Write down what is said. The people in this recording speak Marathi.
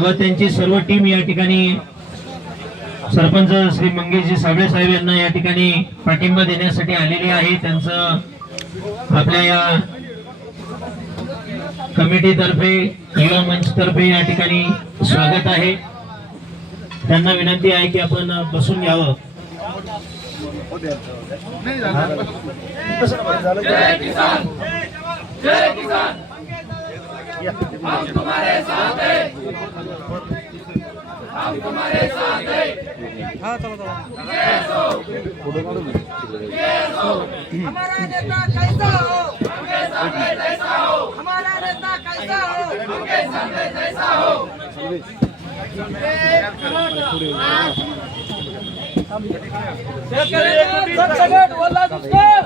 व त्यांची सर्व टीम या ठिकाणी सरपंच श्री मंगेशजी साबळे साहेब यांना या ठिकाणी पाठिंबा देण्यासाठी आलेले आहे। त्यांचं आपल्या या कमिटी तर्फे युवा मंच तर्फे या ठिकाणी स्वागत आहे। त्यांना विनंती आहे की आपण बसून घ्यावं। जय किसान, जय किसान, हम तुम्हारे साथ हैं, हम तुम्हारे साथ हैं। हाँ चलो हमारा नेता कैसा हो, हमके साथ जैसा हो, हमारा नेता कैसा हो, हमके साथ जैसा हो। सरसकट बोला दुष्काळ